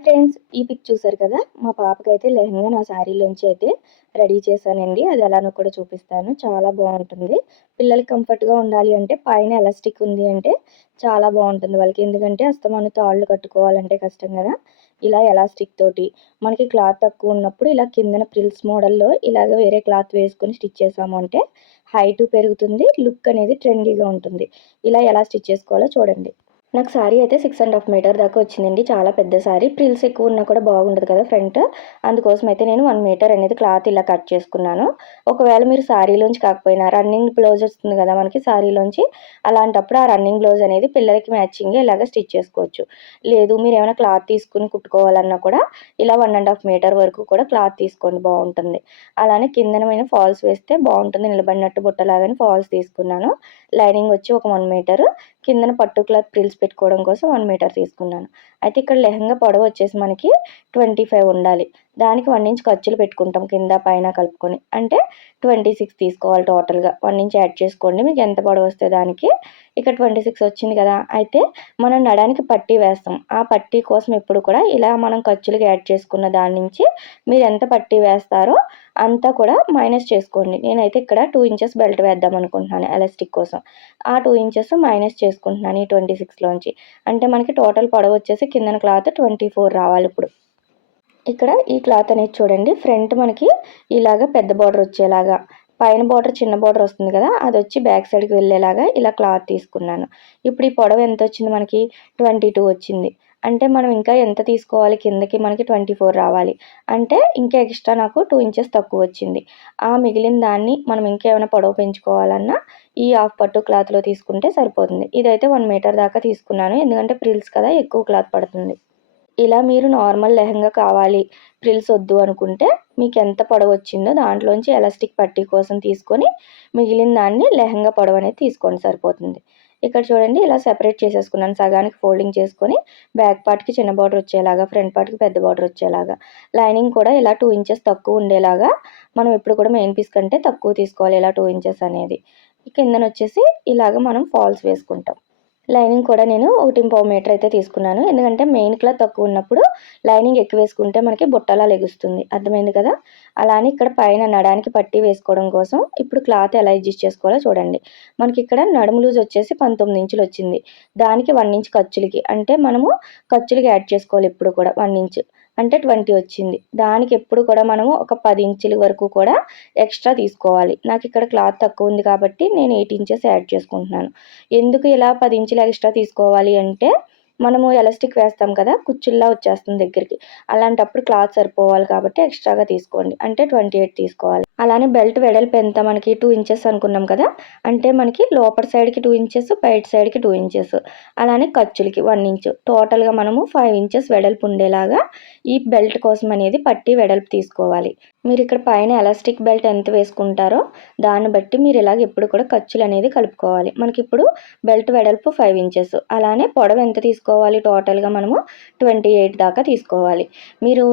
Hi friends ఈ pick చూసారు కదా? మా పాపకైతే లెహంగా నా శారీలోంచి అయితే రెడీ చేశానండి. అది ఎలానో కూడా చూపిస్తాను. చాలా బాగుంటుంది. పిల్లలకి కంఫర్ట్గా ఉండాలి అంటే పైన ఎలాస్టిక్ ఉంది అంటే చాలా బాగుంటుంది వాళ్ళకి. ఎందుకంటే అస్తమాను తాళ్ళు కట్టుకోవాలంటే కష్టం కదా. ఇలా ఎలాస్టిక్ తోటి మనకి క్లాత్ తక్కువ ఉన్నప్పుడు ఇలా కిందన ప్రిల్స్ మోడల్లో ఇలాగ వేరే క్లాత్ వేసుకొని స్టిచ్ చేసాము అంటే హైట్ పెరుగుతుంది లుక్ అనేది ట్రెండీగా ఉంటుంది. ఇలా ఎలా స్టిచ్ చేసుకోవాలో చూడండి. నాకు శారీ అయితే సిక్స్ అండ్ హాఫ్ మీటర్ దాకా వచ్చిందండి. చాలా పెద్ద శారీ ప్రిల్స్ ఎక్కువ ఉన్నా కూడా బాగుండదు కదా ఫ్రంట్ అందుకోసం అయితే నేను వన్ మీటర్ అనేది క్లాత్ ఇలా కట్ చేసుకున్నాను. ఒకవేళ మీరు శారీలోంచి కాకపోయినా రన్నింగ్ బ్లౌజ్ వస్తుంది కదా మనకి శారీలోంచి అలాంటప్పుడు ఆ రన్నింగ్ బ్లౌజ్ అనేది పిల్లలకి మ్యాచింగ్ ఇలాగ స్టిచ్ చేసుకోవచ్చు. లేదు మీరు ఏమైనా క్లాత్ తీసుకుని కుట్టుకోవాలన్నా కూడా ఇలా వన్ అండ్ హాఫ్ మీటర్ వరకు కూడా క్లాత్ తీసుకోండి బాగుంటుంది. అలానే కిందనమైన ఫాల్స్ వేస్తే బాగుంటుంది. నిలబడినట్టు బుట్టలాగానే ఫాల్స్ తీసుకున్నాను. లైనింగ్ వచ్చి ఒక వన్ మీటర్ కిందన పట్టు క్లాత్ ప్రిల్స్ పెట్టుకోవడం కోసం వన్ మీటర్ తీసుకున్నాను. అయితే ఇక్కడ లెహంగా పొడవు వచ్చేసి మనకి ట్వంటీ ఫైవ్ ఉండాలి. దానికి వన్ ఇంచ్ ఖర్చులు పెట్టుకుంటాం కింద పైన కలుపుకొని. అంటే ట్వంటీ సిక్స్ తీసుకోవాలి టోటల్గా వన్ ఇంచ్ యాడ్ చేసుకోండి. మీకు ఎంత పొడవు వస్తే దానికి. ఇక్కడ ట్వంటీ సిక్స్ వచ్చింది కదా. అయితే మనం నడానికి పట్టీ వేస్తాం. ఆ పట్టీ కోసం ఎప్పుడు కూడా ఇలా మనం ఖర్చులకి యాడ్ చేసుకున్న దాని నుంచి మీరు ఎంత పట్టీ వేస్తారో అంతా కూడా మైనస్ చేసుకోండి. నేనైతే ఇక్కడ టూ ఇంచెస్ బెల్ట్ వేద్దాం అనుకుంటున్నాను ఎలాస్టిక్ కోసం. ఆ టూ ఇంచెస్ మైనస్ చేసుకుంటున్నాను ఈ ట్వంటీ సిక్స్లోంచి అంటే మనకి టోటల్ పొడవు వచ్చేసి కిందన క్లాత్ ట్వంటీ ఫోర్ రావాలి ఇప్పుడు. ఇక్కడ ఈ క్లాత్ అనేది చూడండి. ఫ్రంట్ మనకి ఇలాగ పెద్ద బార్డర్ వచ్చేలాగా పైన బార్డర్ చిన్న బార్డర్ వస్తుంది కదా అది వచ్చి బ్యాక్ సైడ్కి వెళ్ళేలాగా ఇలా క్లాత్ తీసుకున్నాను. ఇప్పుడు ఈ పొడవు ఎంత వచ్చింది మనకి? ట్వంటీ టూ వచ్చింది. అంటే మనం ఇంకా ఎంత తీసుకోవాలి? కిందకి మనకి ట్వంటీ ఫోర్ రావాలి. అంటే ఇంకా ఎక్స్ట్రా నాకు టూ ఇంచెస్ తక్కువ వచ్చింది. ఆ మిగిలిన దాన్ని మనం ఇంకేమైనా పొడవు పెంచుకోవాలన్నా ఈ హాఫ్ పట్టు క్లాత్లో తీసుకుంటే సరిపోతుంది. ఇదైతే వన్ మీటర్ దాకా తీసుకున్నాను. ఎందుకంటే ప్రిల్స్ కదా ఎక్కువ క్లాత్ పడుతుంది. ఇలా మీరు నార్మల్ లెహంగా కావాలి. ప్రిల్స్ వద్దు అనుకుంటే మీకు ఎంత పొడవు వచ్చిందో దాంట్లోంచి ఎలాస్టిక్ పట్టీ కోసం తీసుకొని మిగిలిన దాన్ని లెహంగా పొడవు అనేది తీసుకోండి సరిపోతుంది. ఇక్కడ చూడండి ఇలా సెపరేట్ చేసేసుకున్నాను. సగానికి ఫోల్డింగ్ చేసుకొని బ్యాక్ పార్ట్కి చిన్న బార్డర్ వచ్చేలాగా ఫ్రంట్ పార్ట్కి పెద్ద బార్డర్ వచ్చేలాగా. లైనింగ్ కూడా ఇలా టూ ఇంచెస్ తక్కువ ఉండేలాగా మనం ఎప్పుడు కూడా మెయిన్ పీస్ కంటే తక్కువ తీసుకోవాలి ఇలా టూ ఇంచెస్ అనేది. కిందన వచ్చేసి ఇలాగ మనం ఫాల్స్ వేసుకుంటాం. లైనింగ్ కూడా నేను ఒకటి పావు మీటర్ అయితే తీసుకున్నాను. ఎందుకంటే మెయిన్ క్లాత్ తక్కువ ఉన్నప్పుడు లైనింగ్ ఎక్కువ వేసుకుంటే మనకి బుట్టలా లెగుస్తుంది. అర్థమైంది కదా? అలానే ఇక్కడ పైన నడానికి పట్టి వేసుకోవడం కోసం ఇప్పుడు క్లాత్ ఎలా అడ్జస్ట్ చేసుకోవాలో చూడండి. మనకి ఇక్కడ నడుము లూజ్ వచ్చేసి పంతొమ్మిది ఇంచులు వచ్చింది. దానికి వన్ ఇంచ్ ఖర్చులకి అంటే మనము ఖర్చులకి యాడ్ చేసుకోవాలి ఇప్పుడు కూడా వన్ ఇంచ్. అంటే ట్వంటీ వచ్చింది. దానికి ఎప్పుడు కూడా మనము ఒక పది ఇంచుల వరకు కూడా ఎక్స్ట్రా తీసుకోవాలి. నాకు ఇక్కడ క్లాత్ తక్కువ ఉంది కాబట్టి నేను ఎయిట్ ఇంచెస్ యాడ్ చేసుకుంటున్నాను. ఎందుకు ఇలా పది ఇంచులు ఎక్స్ట్రా తీసుకోవాలి అంటే మనము ఎలాస్టిక్ వేస్తాం కదా కుచ్చుల్లా వచ్చేస్తుంది దగ్గరికి. అలాంటప్పుడు క్లాత్ సరిపోవాలి కాబట్టి ఎక్స్ట్రాగా తీసుకోండి. అంటే ట్వంటీ ఎయిట్ తీసుకోవాలి. అలానే బెల్ట్ వెడల్పు ఎంత? మనకి టూ ఇంచెస్ అనుకున్నాం కదా అంటే మనకి లోపల సైడ్కి టూ ఇంచెస్ బయట సైడ్కి టూ ఇంచెస్. అలానే ఖర్చులకి వన్ ఇంచ్. టోటల్గా మనము ఫైవ్ ఇంచెస్ వెడల్పు ఉండేలాగా ఈ బెల్ట్ కోసం అనేది పట్టి వెడల్పు తీసుకోవాలి. మీరు ఇక్కడ పైన ఎలాస్టిక్ బెల్ట్ ఎంత వేసుకుంటారో దాన్ని బట్టి మీరు ఇలాగ ఎప్పుడు కూడా ఖర్చులు అనేది కలుపుకోవాలి. మనకి ఇప్పుడు బెల్ట్ వెడల్పు ఫైవ్ ఇంచెస్. అలానే పొడవు ఎంత తీసుకోవాలి? టోటల్గా మనము ట్వంటీ ఎయిట్ దాకా తీసుకోవాలి. మీరు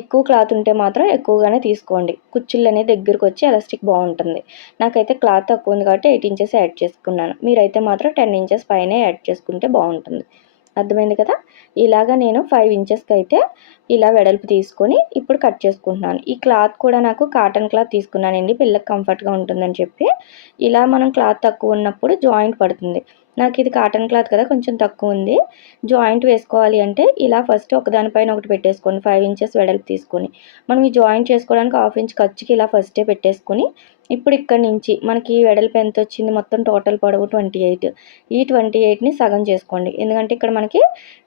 ఎక్కువ క్లాత్ ఉంటే మాత్రం ఎక్కువగానే తీసుకోండి. కుచ్చుళ్ళు అనేది దగ్గరకు వచ్చి ఎలాస్టిక్ బాగుంటుంది. నాకైతే క్లాత్ తక్కువ ఉంది కాబట్టి ఎయిట్ ఇంచెస్ యాడ్ చేసుకున్నాను. మీరైతే మాత్రం టెన్ ఇంచెస్ పైన యాడ్ చేసుకుంటే బాగుంటుంది. అర్థమైంది కదా? ఇలాగా నేను ఫైవ్ ఇంచెస్కి అయితే ఇలా వెడల్పు తీసుకొని ఇప్పుడు కట్ చేసుకుంటున్నాను. ఈ క్లాత్ కూడా నాకు కాటన్ క్లాత్ తీసుకున్నానండి. పిల్లకి కంఫర్ట్గా ఉంటుందని చెప్పి. ఇలా మనం క్లాత్ తక్కువ ఉన్నప్పుడు జాయింట్ పడుతుంది. నాకు ఇది కాటన్ క్లాత్ కదా కొంచెం తక్కువ ఉంది. జాయింట్ వేసుకోవాలి అంటే ఇలా ఫస్ట్ ఒకదానిపైన ఒకటి పెట్టేసుకోండి. ఫైవ్ ఇంచెస్ వెడల్పు తీసుకొని. మనం ఈ జాయింట్ చేసుకోవడానికి హాఫ్ ఇంచ్ ఖర్చుకి ఇలా ఫస్టే పెట్టేసుకొని ఇప్పుడు ఇక్కడ నుంచి మనకి వెడల్పు ఎంత వచ్చింది మొత్తం టోటల్ పొడవు ట్వంటీ ఎయిట్ ఈ ట్వంటీ ఎయిట్ని సగం చేసుకోండి. ఎందుకంటే ఇక్కడ మనకి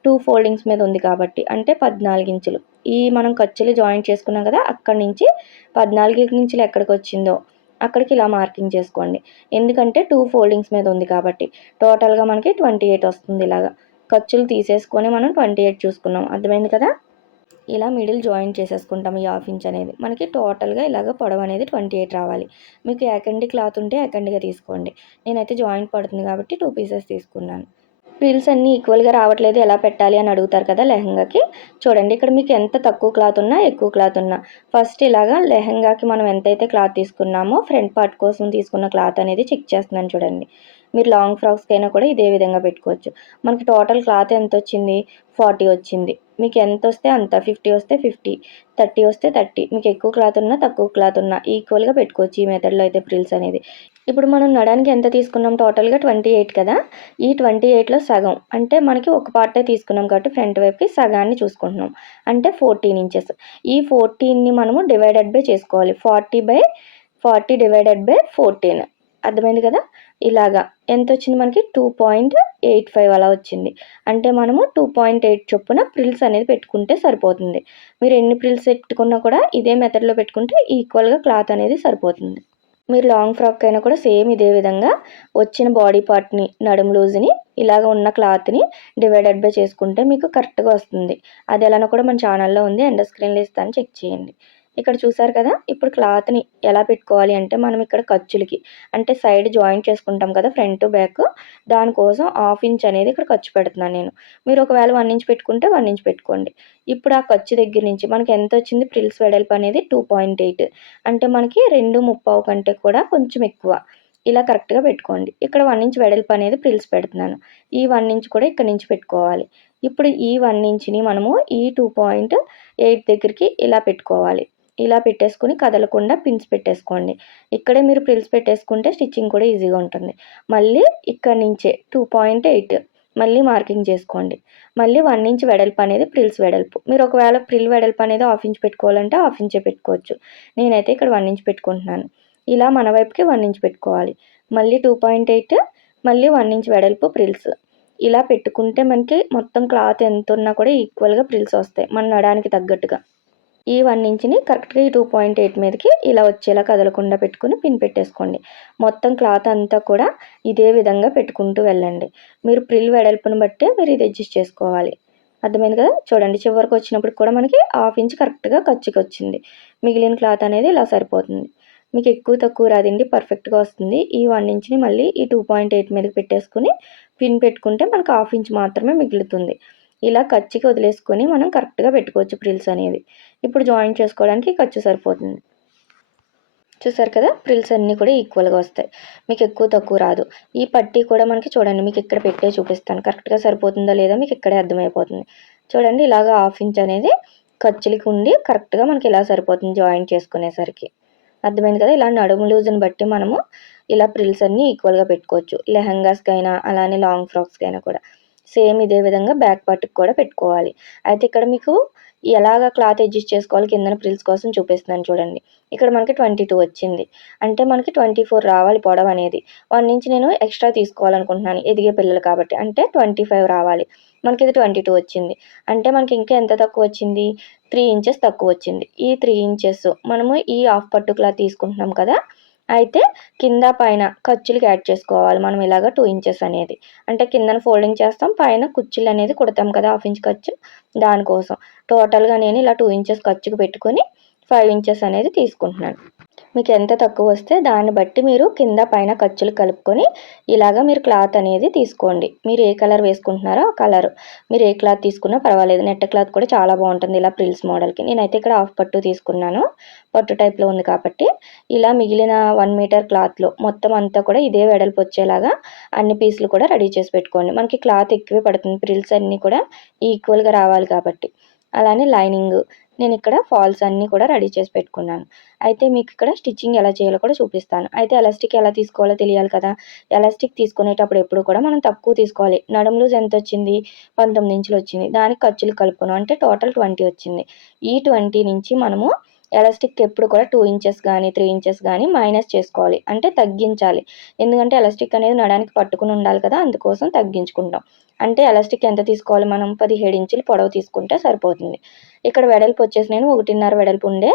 టూ ఫోల్డింగ్స్ మీద ఉంది కాబట్టి అంటే పద్నాలుగు ఇంచులు. ఈ మనం ఖర్చులు జాయింట్ చేసుకున్నాం కదా అక్కడి నుంచి పద్నాలుగు ఇంచులు ఎక్కడికి వచ్చిందో అక్కడికి ఇలా మార్కింగ్ చేసుకోండి. ఎందుకంటే టూ ఫోల్డింగ్స్ మీద ఉంది కాబట్టి టోటల్గా మనకి ట్వంటీ ఎయిట్ వస్తుంది ఇలాగా. ఖర్చులు తీసేసుకొని మనం ట్వంటీ ఎయిట్ చూసుకున్నాం. అర్థమైంది కదా? ఇలా మిడిల్ జాయిన్ చేసేసుకుంటాం ఈ హాఫ్ ఇంచ్ అనేది. మనకి టోటల్గా ఇలాగ పొడవు అనేది ట్వంటీ ఎయిట్ రావాలి. మీకు ఏకండి క్లాత్ ఉంటే ఏకండిగా తీసుకోండి. నేనైతే జాయింట్ పడుతుంది కాబట్టి టూ పీసెస్ తీసుకున్నాను. ఫ్రిల్స్ అన్నీ ఈక్వల్గా రావట్లేదు. ఎలా పెట్టాలి అని అడుగుతారు కదా లెహంగాకి. చూడండి ఇక్కడ మీకు ఎంత తక్కువ క్లాత్ ఉన్నా ఎక్కువ క్లాత్ ఉన్నా. ఫస్ట్ ఇలాగా లెహంగాకి మనం ఎంతైతే క్లాత్ తీసుకున్నామో ఫ్రంట్ పార్ట్ కోసం తీసుకున్న క్లాత్ అనేది చెక్ చేస్తున్నాను చూడండి. మీరు లాంగ్ ఫ్రాక్స్కైనా కూడా ఇదే విధంగా పెట్టుకోవచ్చు. మనకి టోటల్ క్లాత్ ఎంత వచ్చింది ఫార్టీ వచ్చింది. మీకు ఎంత వస్తే అంత ఫిఫ్టీ వస్తే ఫిఫ్టీ థర్టీ వస్తే థర్టీ మీకు ఎక్కువ క్లాత్ ఉన్నా తక్కువ క్లాత్ ఉన్నా ఈక్వల్గా పెట్టుకోవచ్చు ఈ మెథడ్లో అయితే ఫ్రిల్స్ అనేది. ఇప్పుడు మనం నడానికి ఎంత తీసుకున్నాం? టోటల్గా ట్వంటీ ఎయిట్ కదా? ఈ ట్వంటీ ఎయిట్లో సగం. అంటే మనకి ఒక పార్టే తీసుకున్నాం కాబట్టి ఫ్రంట్ వైపుకి సగాన్ని చూసుకుంటున్నాం. అంటే ఫోర్టీన్ ఇంచెస్. ఈ ఫోర్టీన్ని మనము డివైడెడ్ బై చేసుకోవాలి. Forty by forty divided by fourteen. అర్థమైంది కదా? ఇలాగా. ఎంత వచ్చింది మనకి? టూ పాయింట్ ఎయిట్ ఫైవ్ అలా వచ్చింది. అంటే మనము టూ పాయింట్ ఎయిట్ చొప్పున ప్రిల్స్ అనేది పెట్టుకుంటే సరిపోతుంది. మీరు ఎన్ని ప్రిల్స్ పెట్టుకున్నా కూడా ఇదే మెథడ్లో పెట్టుకుంటే ఈక్వల్గా క్లాత్ అనేది సరిపోతుంది. మీరు లాంగ్ ఫ్రాక్ అయినా కూడా సేమ్ ఇదే విధంగా వచ్చిన బాడీ పార్ట్ని నడుము లూజ్ని ఇలాగ ఉన్న క్లాత్ని డివైడెడ్ బై చేసుకుంటే మీకు కరెక్ట్గా వస్తుంది. అది ఎలానో కూడా మన ఛానల్లో ఉంది. ఎండ స్క్రీన్లో ఇస్తాను. చెక్ చేయండి. ఇక్కడ చూసారు కదా? ఇప్పుడు క్లాత్ని ఎలా పెట్టుకోవాలి అంటే మనం ఇక్కడ ఖర్చులకి అంటే సైడ్ జాయింట్ చేసుకుంటాం కదా ఫ్రంట్ బ్యాక్ దానికోసం హాఫ్ ఇంచ్ అనేది ఇక్కడ ఖర్చు పెడుతున్నాను నేను. మీరు ఒకవేళ వన్ ఇంచ్ పెట్టుకుంటే వన్ ఇంచ్ పెట్టుకోండి. ఇప్పుడు ఆ ఖర్చు దగ్గర నుంచి మనకి ఎంత వచ్చింది? ప్రిల్స్ వెడల్పు అనేది టూ పాయింట్ ఎయిట్ అంటే మనకి రెండు ముప్పావు కంటే కూడా కొంచెం ఎక్కువ. ఇలా కరెక్ట్గా పెట్టుకోండి. ఇక్కడ వన్ ఇంచ్ వెడల్పు అనేది ప్రిల్స్ పెడుతున్నాను. ఈ వన్ ఇంచ్ కూడా ఇక్కడ నుంచి పెట్టుకోవాలి. ఇప్పుడు ఈ వన్ ఇంచ్ని మనము ఈ టూ పాయింట్ ఎయిట్ దగ్గరికి ఇలా పెట్టుకోవాలి. ఇలా పెట్టేసుకుని కదలకుండా పిన్స్ పెట్టేసుకోండి. ఇక్కడే మీరు ప్రిల్స్ పెట్టేసుకుంటే స్టిచ్చింగ్ కూడా ఈజీగా ఉంటుంది. మళ్ళీ ఇక్కడ నుంచే టూ పాయింట్ ఎయిట్ మళ్ళీ మార్కింగ్ చేసుకోండి. మళ్ళీ వన్ ఇంచ్ వెడల్పు అనేది ప్రిల్స్ వెడల్పు. మీరు ఒకవేళ ప్రిల్ వెడల్పు అనేది హాఫ్ ఇంచ్ పెట్టుకోవాలంటే హాఫ్ ఇంచే పెట్టుకోవచ్చు. నేనైతే ఇక్కడ వన్ ఇంచ్ పెట్టుకుంటున్నాను. ఇలా మన వైపుకి వన్ ఇంచ్ పెట్టుకోవాలి. మళ్ళీ టూ పాయింట్ ఎయిట్ మళ్ళీ వన్ ఇంచ్ వెడల్పు ప్రిల్స్ ఇలా పెట్టుకుంటే మనకి మొత్తం క్లాత్ ఎంత ఉన్నా కూడా ఈక్వల్గా ప్రిల్స్ వస్తాయి. మన నడానికి తగ్గట్టుగా. ఈ వన్ ఇంచ్ని కరెక్ట్గా ఈ టూ పాయింట్ ఎయిట్ మీదకి ఇలా వచ్చేలా కదలకుండా పెట్టుకుని పిన్ పెట్టేసుకోండి. మొత్తం క్లాత్ అంతా కూడా ఇదే విధంగా పెట్టుకుంటూ వెళ్ళండి. మీరు ప్రిల్ వెడల్పును బట్టి మీరు ఇది అడ్జస్ట్ చేసుకోవాలి. అర్థమైంది కదా? చూడండి చివరికి వచ్చినప్పుడు కూడా మనకి హాఫ్ ఇంచ్ కరెక్ట్గా ఖర్చుకి వచ్చింది. మిగిలిన క్లాత్ అనేది ఇలా సరిపోతుంది. మీకు ఎక్కువ తక్కువ రాదండి పర్ఫెక్ట్గా వస్తుంది. ఈ వన్ ఇంచ్ని మళ్ళీ ఈ టూ పాయింట్ ఎయిట్ మీదకి పెట్టేసుకుని పిన్ పెట్టుకుంటే మనకు హాఫ్ ఇంచ్ మాత్రమే మిగులుతుంది. ఇలా ఖర్చుకి వదిలేసుకొని మనం కరెక్ట్గా పెట్టుకోవచ్చు ప్రిల్స్ అనేది. ఇప్పుడు జాయిన్ చేసుకోవడానికి ఖర్చు సరిపోతుంది. చూసారు కదా? ప్రిల్స్ అన్నీ కూడా ఈక్వల్గా వస్తాయి. మీకు ఎక్కువ తక్కువ రాదు. ఈ పట్టీ కూడా మనకి చూడండి మీకు ఇక్కడ పెట్టే చూపిస్తాను. కరెక్ట్గా సరిపోతుందో లేదో మీకు ఇక్కడే అర్థమైపోతుంది. చూడండి ఇలాగ హాఫ్ ఇంచ్ అనేది ఖర్చులకి ఉండి కరెక్ట్గా మనకి ఇలా సరిపోతుంది జాయిన్ చేసుకునేసరికి. అర్థమైంది కదా? ఇలా నడుము లూజ్ని బట్టి మనము ఇలా ప్రిల్స్ అన్నీ ఈక్వల్గా పెట్టుకోవచ్చు. లెహంగాస్కి అయినా అలానే లాంగ్ ఫ్రాక్స్కి అయినా కూడా. సేమ్ ఇదే విధంగా బ్యాక్ పార్ట్కి కూడా పెట్టుకోవాలి. అయితే ఇక్కడ మీకు ఎలాగ క్లాత్ అడ్జస్ట్ చేసుకోవాలి కిందన ప్రిల్స్ కోసం చూపిస్తున్నాను చూడండి. ఇక్కడ మనకి ట్వంటీ టూ వచ్చింది. అంటే మనకి ట్వంటీ ఫోర్ రావాలి పొడవు అనేది. వన్ నుంచి నేను ఎక్స్ట్రా తీసుకోవాలనుకుంటున్నాను ఎదిగే పిల్లలు కాబట్టి. అంటే ట్వంటీ ఫైవ్ రావాలి. మనకి ఇది ట్వంటీ టూ వచ్చింది. అంటే మనకి ఇంకా ఎంత తక్కువ వచ్చింది? త్రీ ఇంచెస్ తక్కువ వచ్చింది. ఈ త్రీ ఇంచెస్ మనము ఈ హాఫ్ పట్టు క్లాత్ తీసుకుంటున్నాం కదా అయితే కింద పైన ఖర్చులకి యాడ్ చేసుకోవాలి. మనం ఇలాగ టూ ఇంచెస్ అనేది. అంటే కిందన ఫోల్డింగ్ చేస్తాం పైన కుర్చీలు అనేది కుడతాం కదా హాఫ్ ఇంచ్ ఖర్చు. దానికోసం. టోటల్గా నేను ఇలా టూ ఇంచెస్ ఖర్చుకు పెట్టుకొని ఫైవ్ ఇంచెస్ అనేది తీసుకుంటున్నాను. మీకు ఎంత తక్కువ వస్తే దాన్ని బట్టి మీరు కింద పైన ఖర్చులు కలుపుకొని ఇలాగ మీరు క్లాత్ అనేది తీసుకోండి. మీరు ఏ కలర్ వేసుకుంటున్నారో ఆ కలర్. మీరు ఏ క్లాత్ తీసుకున్నా పర్వాలేదు. నెట్ క్లాత్ కూడా చాలా బాగుంటుంది ఇలా ప్రిల్స్ మోడల్కి. నేనైతే ఇక్కడ హాఫ్ పట్టు తీసుకున్నాను. పట్టు టైప్లో ఉంది కాబట్టి. ఇలా మిగిలిన వన్ మీటర్ క్లాత్లో మొత్తం అంతా కూడా ఇదే వెడల్పు వచ్చేలాగా అన్ని పీసులు కూడా రెడీ చేసి పెట్టుకోండి. మనకి క్లాత్ ఎక్కువే పడుతుంది. ప్రిల్స్ అన్నీ కూడా ఈక్వల్గా రావాలి కాబట్టి. అలానే లైనింగ్ నేను ఇక్కడ ఫాల్స్ అన్నీ కూడా రెడీ చేసి పెట్టుకున్నాను. అయితే మీకు ఇక్కడ స్టిచ్చింగ్ ఎలా చేయాలో కూడా చూపిస్తాను. అయితే ఎలాస్టిక్ ఎలా తీసుకోవాలో తెలియాలి కదా. ఎలాస్టిక్ తీసుకునేటప్పుడు ఎప్పుడు కూడా మనం తక్కువ తీసుకోవాలి. నడుము లూజ్ ఎంత వచ్చింది? పంతొమ్మిది ఇంచులు వచ్చింది. దానికి ఖర్చులు కలుపుకున్నాం. అంటే టోటల్ ట్వంటీ వచ్చింది. ఈ ట్వంటీ నుంచి మనము ఎలాస్టిక్ ఎప్పుడు కూడా టూ ఇంచెస్ కానీ త్రీ ఇంచెస్ కానీ మైనస్ చేసుకోవాలి. అంటే తగ్గించాలి. ఎందుకంటే ఎలాస్టిక్ అనేది నడానికి పట్టుకుని ఉండాలి కదా అందుకోసం తగ్గించుకుంటాం. అంటే ఎలాస్టిక్ ఎంత తీసుకోవాలి మనం? పదిహేడు ఇంచులు పొడవు తీసుకుంటే సరిపోతుంది. ఇక్కడ వెడల్పు వచ్చేసి నేను ఒకటిన్నర వెడల్పు ఉండే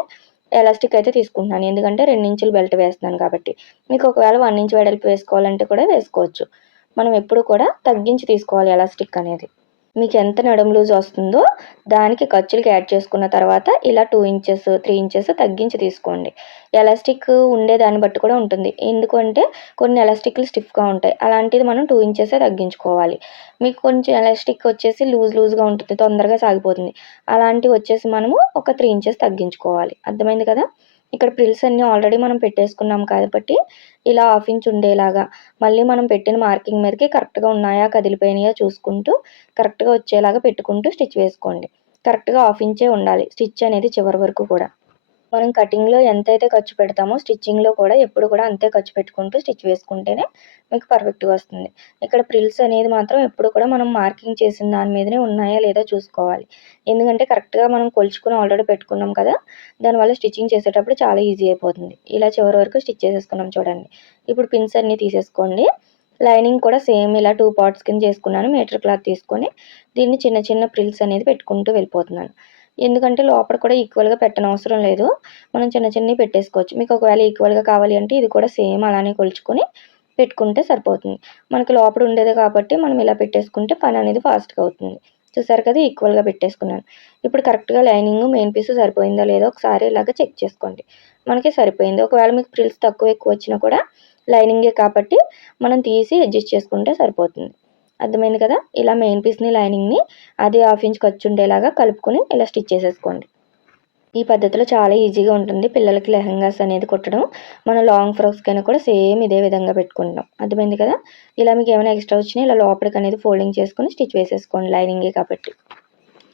ఎలాస్టిక్ అయితే తీసుకుంటున్నాను. ఎందుకంటే రెండు ఇంచులు బెల్ట్ వేస్తున్నాను కాబట్టి. మీకు ఒకవేళ వన్ ఇంచ్ వెడల్పు వేసుకోవాలంటే కూడా వేసుకోవచ్చు. మనం ఎప్పుడు కూడా తగ్గించి తీసుకోవాలి ఎలాస్టిక్ అనేది. మీకు ఎంత నడుము లూజ్ వస్తుందో దానికి ఖర్చులకి యాడ్ చేసుకున్న తర్వాత ఇలా టూ ఇంచెస్ త్రీ ఇంచెస్ తగ్గించి తీసుకోండి. ఎలాస్టిక్ ఉండే దాన్ని బట్టి కూడా ఉంటుంది. ఎందుకంటే కొన్ని ఎలాస్టిక్లు స్టిఫ్గా ఉంటాయి. అలాంటిది మనం టూ ఇంచెసే తగ్గించుకోవాలి. మీకు కొంచెం ఎలాస్టిక్ వచ్చేసి లూజ్ లూజ్గా ఉంటుంది. తొందరగా సాగిపోతుంది. అలాంటివి వచ్చేసి మనము ఒక త్రీ ఇంచెస్ తగ్గించుకోవాలి. అర్థమైంది కదా? ఇక్కడ ప్రిల్స్ అన్నీ ఆల్రెడీ మనం పెట్టేసుకున్నాం కాబట్టి ఇలా హాఫ్ ఇంచ్ ఉండేలాగా మళ్ళీ మనం పెట్టిన మార్కింగ్ మీదకి కరెక్ట్గా ఉన్నాయా కదిలిపోయినాయా చూసుకుంటూ కరెక్ట్గా వచ్చేలాగా పెట్టుకుంటూ స్టిచ్ వేసుకోండి. కరెక్ట్గా హాఫ్ ఇంచే ఉండాలి. స్టిచ్ అనేది చివరి వరకు కూడా. మనం కటింగ్లో ఎంతైతే ఖర్చు పెడతామో స్టిచ్చింగ్లో కూడా ఎప్పుడు కూడా అంతే ఖర్చు పెట్టుకుంటూ స్టిచ్ వేసుకుంటేనే మీకు పర్ఫెక్ట్గా వస్తుంది. ఇక్కడ ప్రిల్స్ అనేది మాత్రం ఎప్పుడు కూడా మనం మార్కింగ్ చేసిన దాని మీదనే ఉన్నాయా లేదా చూసుకోవాలి. ఎందుకంటే కరెక్ట్గా మనం కొలుచుకుని ఆల్రెడీ పెట్టుకున్నాం కదా దానివల్ల స్టిచ్చింగ్ చేసేటప్పుడు చాలా ఈజీ అయిపోతుంది. ఇలా చివరి వరకు స్టిచ్ చేసేసుకున్నాం చూడండి. ఇప్పుడు పిన్స్ అన్నీ తీసేసుకోండి. లైనింగ్ కూడా సేమ్ ఇలా టూ పార్ట్స్ కింద చేసుకున్నాను. మీటర్ క్లాత్ తీసుకొని దీన్ని చిన్న చిన్న ప్రిల్స్ అనేది పెట్టుకుంటూ వెళ్ళిపోతున్నాను. ఎందుకంటే లోపల కూడా ఈక్వల్గా పెట్టనవసరం లేదు. మనం చిన్న చిన్నవి పెట్టేసుకోవచ్చు. మీకు ఒకవేళ ఈక్వల్గా కావాలి అంటే ఇది కూడా సేమ్ అలానే కొలుచుకొని పెట్టుకుంటే సరిపోతుంది. మనకి లోపల ఉండేది కాబట్టి మనం ఇలా పెట్టేసుకుంటే పని అనేది ఫాస్ట్గా అవుతుంది. చూసారు కదా ఈక్వల్గా పెట్టేసుకున్నాను. ఇప్పుడు కరెక్ట్గా లైనింగ్ మెయిన్ పీస్ సరిపోయిందో లేదో ఒకసారి ఇలాగ చెక్ చేసుకోండి. మనకి సరిపోయింది. ఒకవేళ మీకు ఫ్రిల్స్ తక్కువ ఎక్కువ వచ్చినా కూడా లైనింగే కాబట్టి మనం తీసి అడ్జస్ట్ చేసుకుంటే సరిపోతుంది. అర్థమైంది కదా? ఇలా మెయిన్ పీస్ని లైనింగ్ని అదే హాఫ్ ఇంచ్ ఖర్చు ఉండేలాగా కలుపుకొని ఇలా స్టిచ్ చేసేసుకోండి. ఈ పద్ధతిలో చాలా ఈజీగా ఉంటుంది. పిల్లలకి లెహంగాస్ అనేది కుట్టడం. మన లాంగ్ ఫ్రాక్స్కైనా కూడా సేమ్ ఇదే విధంగా పెట్టుకుంటాం అర్థమైంది కదా? ఇలా మీకు ఏమైనా ఎక్స్ట్రా వచ్చినా ఇలా లోపలికి అనేది ఫోల్డింగ్ చేసుకొని స్టిచ్ వేసేసుకోండి. లైనింగే కాబట్టి.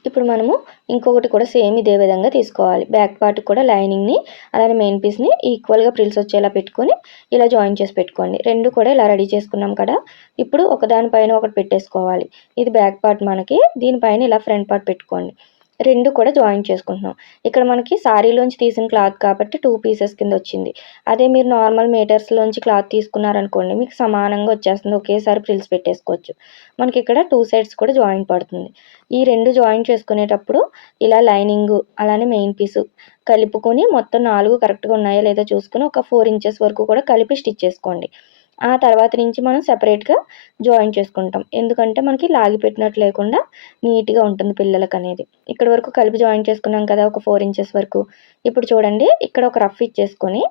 ఇప్పుడు మనము ఇంకొకటి కూడా సేమ్ ఇదే విధంగా తీసుకోవాలి. బ్యాక్ పార్ట్ కూడా లైనింగ్ని అలానే మెయిన్ పీస్ని ఈక్వల్గా ప్రిల్స్ వచ్చేలా పెట్టుకొని ఇలా జాయిన్ చేసి పెట్టుకోండి. రెండు కూడా ఇలా రెడీ చేసుకున్నాం కదా ఇప్పుడు ఒకదానిపైన ఒకటి పెట్టేసుకోవాలి. ఇది బ్యాక్ పార్ట్ మనకి దీనిపైన ఇలా ఫ్రంట్ పార్ట్ పెట్టుకోండి. రెండు కూడా జాయిన్ చేసుకుంటున్నాం. ఇక్కడ మనకి శారీలోంచి తీసిన క్లాత్ కాబట్టి టూ పీసెస్ కింద వచ్చింది. అదే మీరు నార్మల్ మీటర్స్లోంచి క్లాత్ తీసుకున్నారనుకోండి మీకు సమానంగా వచ్చేస్తుంది. ఒకేసారి ప్రిల్స్ పెట్టేసుకోవచ్చు. మనకి ఇక్కడ టూ సైడ్స్ కూడా జాయిన్ పడుతుంది. ఈ రెండు జాయిన్ చేసుకునేటప్పుడు ఇలా లైనింగ్ అలానే మెయిన్ పీసు కలుపుకొని మొత్తం నాలుగు కరెక్ట్గా ఉన్నాయా లేదా చూసుకుని ఒక ఫోర్ ఇంచెస్ వరకు కూడా కలిపి స్టిచ్ చేసుకోండి. ఆ తర్వాత నుంచి మనం సెపరేట్గా జాయిన్ చేసుకుంటాం. ఎందుకంటే మనకి లాగి పెట్టినట్టు లేకుండా నీట్గా ఉంటుంది పిల్లలకు అనేది ఇక్కడ వరకు కలిపి జాయిన్ చేసుకున్నాం కదా ఒక ఫోర్ ఇంచెస్ వరకు. ఇప్పుడు చూడండి ఇక్కడ ఒక రఫ్ ఇచ్చేసుకొని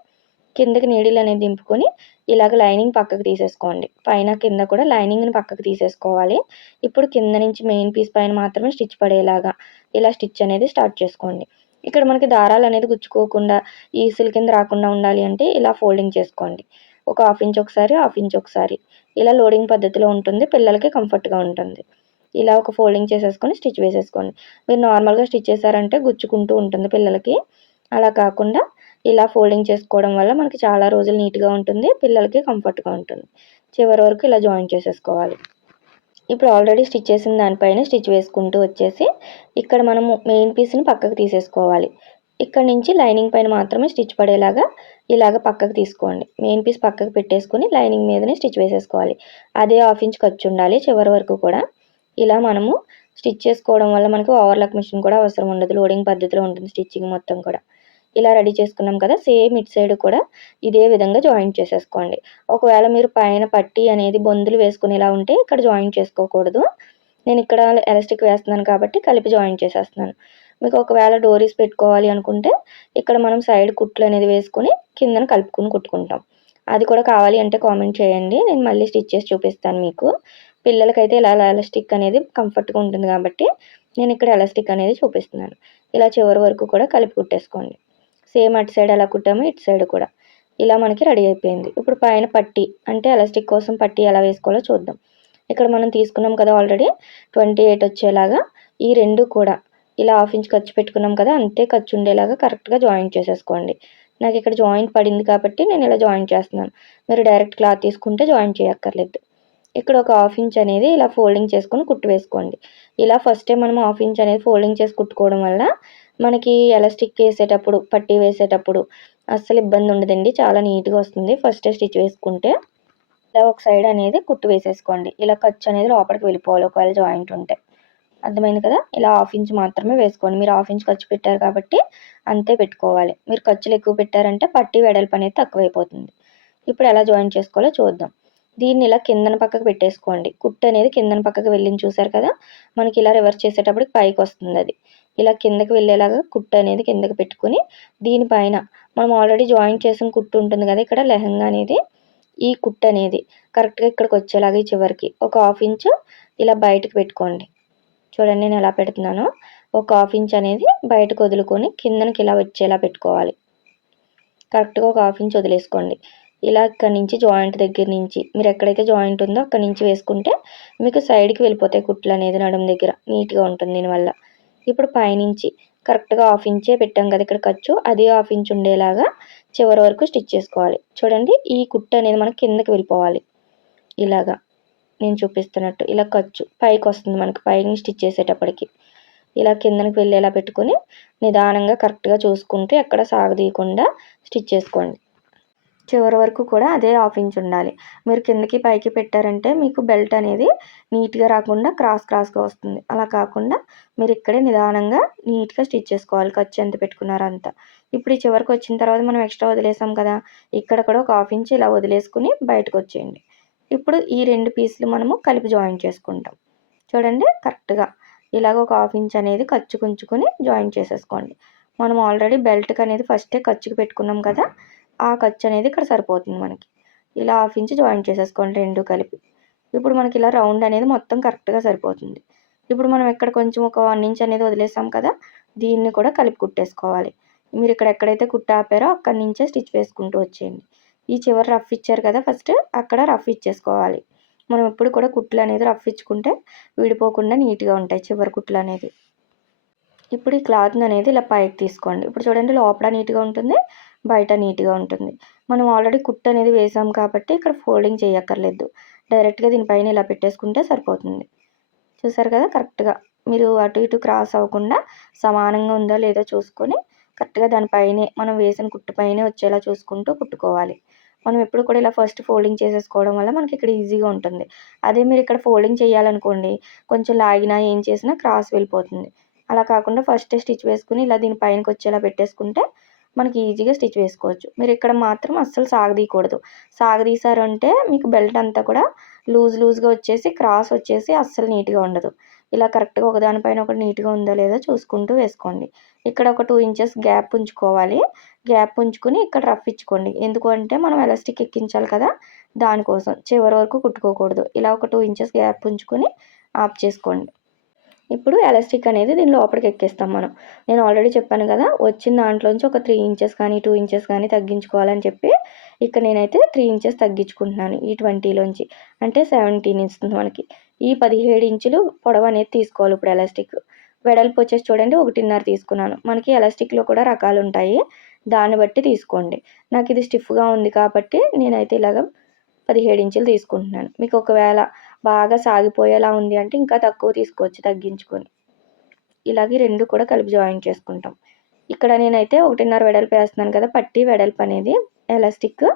కిందకి నీడిల్ అనేది దింపుకొని ఇలాగ లైనింగ్ పక్కకు తీసేసుకోండి. పైన కింద కూడా లైనింగ్ని పక్కకు తీసేసుకోవాలి. ఇప్పుడు కింద నుంచి మెయిన్ పీస్ పైన మాత్రమే స్టిచ్ పడేలాగా ఇలా స్టిచ్ అనేది స్టార్ట్ చేసుకోండి. ఇక్కడ మనకి దారాలు అనేది గుచ్చుకోకుండా ఈసుల కింద రాకుండా ఉండాలి అంటే ఇలా ఫోల్డింగ్ చేసుకోండి. ఒక హాఫ్ ఇంచ్ ఒకసారి హాఫ్ ఇంచ్ ఒకసారి. ఇలా లోడింగ్ పద్ధతిలో ఉంటుంది పిల్లలకి కంఫర్ట్గా ఉంటుంది. ఇలా ఒక ఫోల్డింగ్ చేసేసుకొని స్టిచ్ వేసేసుకోండి. మీరు నార్మల్గా స్టిచ్ చేశారంటే గుచ్చుకుంటూ ఉంటుంది పిల్లలకి. అలా కాకుండా ఇలా ఫోల్డింగ్ చేసుకోవడం వల్ల మనకి చాలా రోజులు నీట్గా ఉంటుంది పిల్లలకి కంఫర్ట్గా ఉంటుంది. చివరి వరకు ఇలా జాయిన్ చేసేసుకోవాలి. ఇప్పుడు ఆల్రెడీ స్టిచ్ చేసిన దానిపైన స్టిచ్ వేసుకుంటూ వచ్చేసి ఇక్కడ మనము మెయిన్ పీస్ని పక్కకు తీసేసుకోవాలి. ఇక్కడ నుంచి లైనింగ్ పైన మాత్రమే స్టిచ్ పడేలాగా ఇలాగ పక్కకు తీసుకోండి. మెయిన్ పీస్ పక్కకు పెట్టేసుకొని లైనింగ్ మీదనే స్టిచ్ వేసేసుకోవాలి. అదే హాఫ్ ఇంచ్ ఖర్చు ఉండాలి చివరి వరకు కూడా. ఇలా మనము స్టిచ్ చేసుకోవడం వల్ల మనకు ఓవర్లాక్ మిషన్ కూడా అవసరం ఉండదు. లోడింగ్ పద్ధతిలో ఉంటుంది స్టిచ్చింగ్ మొత్తం కూడా. ఇలా రెడీ చేసుకున్నాం కదా సేమ్ ఇట్ సైడ్ కూడా ఇదే విధంగా జాయింట్ చేసేసుకోండి. ఒకవేళ మీరు పైన పట్టి అనేది బొందులు వేసుకునేలా ఉంటే ఇక్కడ జాయింట్ చేసుకోకూడదు. నేను ఇక్కడ ఎలాస్టిక్ వేస్తున్నాను కాబట్టి కలిపి జాయింట్ చేసేస్తున్నాను. మీకు ఒకవేళ డోరీస్ పెట్టుకోవాలి అనుకుంటే ఇక్కడ మనం సైడ్ కుట్లు అనేది వేసుకుని కిందన కలుపుకొని కుట్టుకుంటాం. అది కూడా కావాలి అంటే కామెంట్ చేయండి. నేను మళ్ళీ స్టిచ్ చేసి చూపిస్తాను మీకు. పిల్లలకైతే ఇలా ఎలాస్టిక్ అనేది కంఫర్ట్గా ఉంటుంది కాబట్టి నేను ఇక్కడ ఎలాస్టిక్ అనేది చూపిస్తున్నాను. ఇలా చివరి వరకు కూడా కలిపి కుట్టేసుకోండి. సేమ్ అటు సైడ్ ఎలా కుట్టామో ఇటు సైడ్ కూడా. ఇలా మనకి రెడీ అయిపోయింది. ఇప్పుడు పైన పట్టి అంటే ఎలాస్టిక్ కోసం పట్టి ఎలా వేసుకోవాలో చూద్దాం. ఇక్కడ మనం తీసుకున్నాం కదా ఆల్రెడీ ట్వంటీ ఎయిట్ వచ్చేలాగా. ఈ రెండు కూడా ఇలా హాఫ్ ఇంచ్ ఖర్చు పెట్టుకున్నాం కదా అంతే ఖర్చు ఉండేలాగా కరెక్ట్గా జాయింట్ చేసేసుకోండి. నాకు ఇక్కడ జాయింట్ పడింది కాబట్టి నేను ఇలా జాయింట్ చేస్తున్నాను. మీరు డైరెక్ట్ క్లాత్ తీసుకుంటే జాయింట్ చేయక్కర్లేదు. ఇక్కడ ఒక హాఫ్ ఇంచ్ అనేది ఇలా ఫోల్డింగ్ చేసుకొని కుట్టు వేసుకోండి. ఇలా ఫస్ట్ టైం మనం హాఫ్ ఇంచ్ అనేది ఫోల్డింగ్ చేసి కుట్టుకోవడం వల్ల మనకి ఎలాస్టిక్ వేసేటప్పుడు పట్టి వేసేటప్పుడు అస్సలు ఇబ్బంది ఉండదండి. చాలా నీట్గా వస్తుంది. ఫస్ట్ స్టిచ్ వేసుకుంటే ఇలా ఒక సైడ్ అనేది కుట్టు వేసేసుకోండి. ఇలా ఖర్చు అనేది లోపలికి వెళ్ళిపోవాలి ఒకవేళ జాయింట్ ఉంటే. అర్థమైంది కదా? ఇలా హాఫ్ ఇంచ్ మాత్రమే వేసుకోండి. మీరు హాఫ్ ఇంచ్ ఖర్చు పెట్టారు కాబట్టి అంతే పెట్టుకోవాలి. మీరు ఖర్చులు ఎక్కువ పెట్టారంటే పట్టి వెడల్పు అనేది తక్కువైపోతుంది. ఇప్పుడు ఎలా జాయిన్ చేసుకోవాలో చూద్దాం. దీన్ని ఇలా కిందన పక్కకు పెట్టేసుకోండి. కుట్టు అనేది కిందన పక్కకు వెళ్ళింది చూసారు కదా? మనకి ఇలా రివర్స్ చేసేటప్పుడు పైకి వస్తుంది అది. ఇలా కిందకి వెళ్ళేలాగా కుట్టు అనేది కిందకి పెట్టుకుని దీనిపైన మనం ఆల్రెడీ జాయిన్ చేసిన కుట్టు ఉంటుంది కదా? ఇక్కడ లెహంగా అనేది ఈ కుట్టు అనేది కరెక్ట్గా ఇక్కడికి వచ్చేలాగా ఈ చివరికి ఒక హాఫ్ ఇంచు ఇలా బయటకు పెట్టుకోండి. చూడండి నేను ఎలా పెడుతున్నానో. ఒక హాఫ్ ఇంచ్ అనేది బయటకు వదులుకొని కిందనకి ఇలా వచ్చేలా పెట్టుకోవాలి. కరెక్ట్గా ఒక హాఫ్ ఇంచ్ వదిలేసుకోండి. ఇలా ఇక్కడ నుంచి జాయింట్ దగ్గర నుంచి మీరు ఎక్కడైతే జాయింట్ ఉందో అక్కడ నుంచి వేసుకుంటే మీకు సైడ్కి వెళ్ళిపోతాయి కుట్లు అనేది నడుము దగ్గర. నీట్గా ఉంటుంది దీనివల్ల. ఇప్పుడు పైనుంచి కరెక్ట్గా హాఫ్ ఇంచే పెట్టాం కదా ఇక్కడ ఖర్చు అదే హాఫ్ ఇంచ్ ఉండేలాగా చివరి వరకు స్టిచ్ చేసుకోవాలి. చూడండి ఈ కుట్టు అనేది మనకి కిందకి వెళ్ళిపోవాలి. ఇలాగా. నేను చూపిస్తున్నట్టు. ఇలా ఖర్చు పైకి వస్తుంది మనకి. పైకి స్టిచ్ చేసేటప్పటికి. ఇలా కిందకి వెళ్ళేలా పెట్టుకొని నిదానంగా కరెక్ట్గా చూసుకుంటూ ఎక్కడ సాగదీయకుండా స్టిచ్ చేసుకోండి. చివరి వరకు కూడా అదే హాఫ్ ఇంచ్ ఉండాలి. మీరు కిందకి పైకి పెట్టారంటే మీకు బెల్ట్ అనేది నీట్గా రాకుండా క్రాస్ క్రాస్గా వస్తుంది. అలా కాకుండా మీరు ఇక్కడే నిదానంగా నీట్గా స్టిచ్ చేసుకోవాలి. ఖర్చు ఎంత పెట్టుకున్నారో అంత. ఇప్పుడు ఈ చివరికి వచ్చిన తర్వాత మనం ఎక్స్ట్రా వదిలేసాం కదా. ఇక్కడ కూడా ఒక హాఫ్ ఇంచ్ ఇలా వదిలేసుకుని బయటకు వచ్చేయండి. ఇప్పుడు ఈ రెండు పీసులు మనము కలిపి జాయిన్ చేసుకుంటాం. చూడండి కరెక్ట్గా ఇలాగ ఒక హాఫ్ ఇంచ్ అనేది ఖర్చు కుంచుకొని జాయిన్ చేసేసుకోండి. మనం ఆల్రెడీ బెల్ట్కి అనేది ఫస్టే ఖర్చుకి పెట్టుకున్నాం కదా ఆ ఖర్చు అనేది ఇక్కడ సరిపోతుంది మనకి. ఇలా హాఫ్ ఇంచ్ జాయిన్ చేసేసుకోండి రెండు కలిపి. ఇప్పుడు మనకి ఇలా రౌండ్ అనేది మొత్తం కరెక్ట్గా సరిపోతుంది. ఇప్పుడు మనం ఇక్కడ కొంచెం ఒక వన్ ఇంచ్ అనేది వదిలేసాం కదా దీన్ని కూడా కలిపి కుట్టేసుకోవాలి. మీరు ఇక్కడ ఎక్కడైతే కుట్ట ఆపారో అక్కడి నుంచే స్టిచ్ వేసుకుంటూ వచ్చేయండి. ఈ చివరి రఫ్ ఇచ్చారు కదా ఫస్ట్ అక్కడ రఫ్ ఇచ్చేసుకోవాలి. మనం ఎప్పుడు కూడా కుట్లు అనేది రఫ్ ఇచ్చుకుంటే విడిపోకుండా నీట్గా ఉంటాయి చివరి కుట్లు అనేది. ఇప్పుడు ఈ క్లాత్ అనేది ఇలా పైకి తీసుకోండి. ఇప్పుడు చూడండి లోపల నీట్గా ఉంటుంది బయట నీట్గా ఉంటుంది. మనం ఆల్రెడీ కుట్టు అనేది వేసాం కాబట్టి ఇక్కడ ఫోల్డింగ్ చేయక్కర్లేదు. డైరెక్ట్గా దీనిపైన ఇలా పెట్టేసుకుంటే సరిపోతుంది. చూసారు కదా కరెక్ట్గా. మీరు అటు ఇటు క్రాస్ అవ్వకుండా సమానంగా ఉందో లేదో చూసుకొని కరెక్ట్గా దానిపైనే మనం వేసిన కుట్టు పైనే వచ్చేలా చూసుకుంటూ కుట్టుకోవాలి. మనం ఎప్పుడు కూడా ఇలా ఫస్ట్ ఫోల్డింగ్ చేసేసుకోవడం వల్ల మనకి ఇక్కడ ఈజీగా ఉంటుంది. అదే మీరు ఇక్కడ ఫోల్డింగ్ చేయాలనుకోండి కొంచెం లాగినా ఏం చేసినా క్రాస్ వెళ్ళిపోతుంది. అలా కాకుండా ఫస్ట్ స్టిచ్ వేసుకుని ఇలా దీని పైనకి వచ్చేలా పెట్టేసుకుంటే మనకి ఈజీగా స్టిచ్ వేసుకోవచ్చు. మీరు ఇక్కడ మాత్రం అస్సలు సాగదీయకూడదు. సాగదీశారంటే మీకు బెల్ట్ అంతా కూడా లూజ్ లూజ్గా వచ్చేసి క్రాస్ వచ్చేసి అస్సలు నీట్గా ఉండదు. ఇలా కరెక్ట్గా ఒకదానిపైన ఒకటి నీట్గా ఉందో లేదో చూసుకుంటూ వేసుకోండి. ఇక్కడ ఒక టూ ఇంచెస్ గ్యాప్ ఉంచుకోవాలి. గ్యాప్ ఉంచుకుని ఇక్కడ రఫ్ ఇచ్చుకోండి. ఎందుకంటే మనం ఎలాస్టిక్ ఎక్కించాలి కదా దానికోసం. చివరి వరకు కుట్టుకోకూడదు. ఇలా ఒక టూ ఇంచెస్ గ్యాప్ ఉంచుకొని ఆఫ్ చేసుకోండి. ఇప్పుడు ఎలాస్టిక్ అనేది దీని లోపలికి ఎక్కిస్తాం మనం. నేను ఆల్రెడీ చెప్పాను కదా వచ్చిన దాంట్లోంచి ఒక త్రీ ఇంచెస్ కానీ టూ ఇంచెస్ కానీ తగ్గించుకోవాలని చెప్పి ఇక్కడ నేనైతే త్రీ ఇంచెస్ తగ్గించుకుంటున్నాను ఈ ట్వంటీలోంచి అంటే సెవెంటీన్ ఇస్తుంది మనకి. ఈ పదిహేడు ఇంచులు పొడవు అనేది తీసుకోవాలి ఇప్పుడు ఎలాస్టిక్ వెడల్పు వచ్చేసి చూడండి ఒకటిన్నర తీసుకున్నాను. మనకి ఎలాస్టిక్లో కూడా రకాలు ఉంటాయి. దాన్ని బట్టి తీసుకోండి. నాకు ఇది స్టిఫ్గా ఉంది కాబట్టి నేనైతే ఇలాగ పదిహేడు ఇంచులు తీసుకుంటున్నాను. మీకు ఒకవేళ బాగా సాగిపోయేలా ఉంది అంటే ఇంకా తక్కువ తీసుకోవచ్చు తగ్గించుకొని. ఇలాగే రెండు కూడా కలిపి జాయిన్ చేసుకుంటాం. ఇక్కడ నేనైతే ఒకటిన్నర వెడల్పు వేస్తున్నాను కదా పట్టి వెడల్పు అనేది. ఎలాస్టిక్.